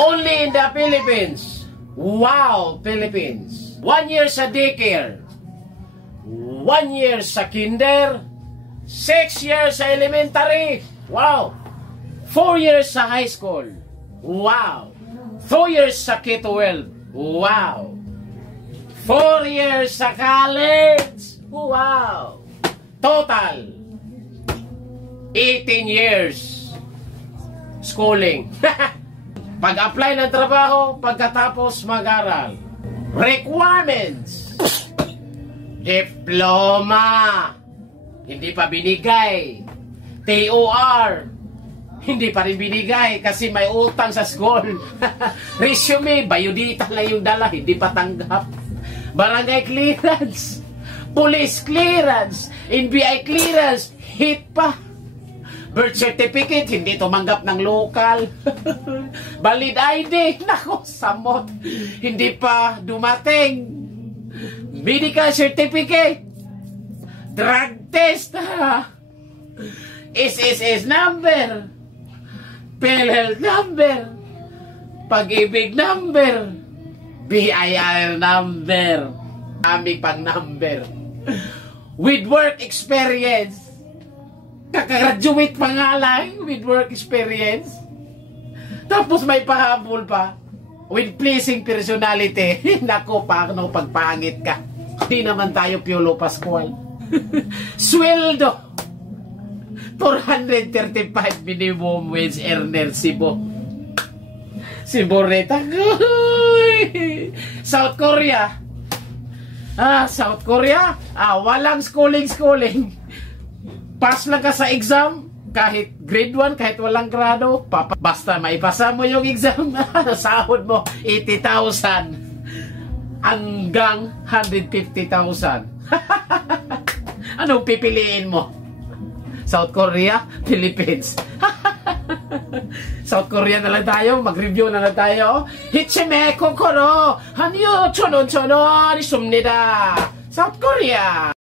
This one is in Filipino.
Only in the Philippines. Wow, Philippines. 1 year sa daycare. 1 year sa kinder. 6 years sa elementary. Wow. 4 years sa high school. Wow. 2 years sa K-12. Wow. 4 years sa college. Wow. Total 18 years schooling. Pag-apply ng trabaho, pagkatapos mag-aral. Requirements. Diploma. Hindi pa binigay. TOR. Hindi pa rin binigay kasi may utang sa school. Resume, biodata lang yung dala, hindi pa tanggap. Barangay clearance. Police clearance. NBI clearance. Hit pa. Birth certificate, hindi tumanggap ng local. Valid ID, nako, samot. Hindi pa dumating. Medical certificate. Drug test, ha. SSS number. PhilHealth number. Pag-ibig number. BIR number. Aming pang number. With work experience. Kakagraduate pa nga lang with work experience. Tapos may pahabol pa. With pleasing personality. Nako, paano pagpangit ka? Hindi naman tayo Piolo Pascual. Sweldo. 435 minimum wage earner Cebu. Boreta. South Korea. South Korea. Walang schooling. Pass lang ka sa exam, kahit grade 1, kahit walang grado, basta maipasa mo yung exam, sahod mo 80,000 hanggang 150,000. Anong pipiliin mo? South Korea, Philippines. South Korea na lang tayo, mag-review na lang tayo. Hichime kokoro, hanyo chonon-chonon, sumnida. South Korea.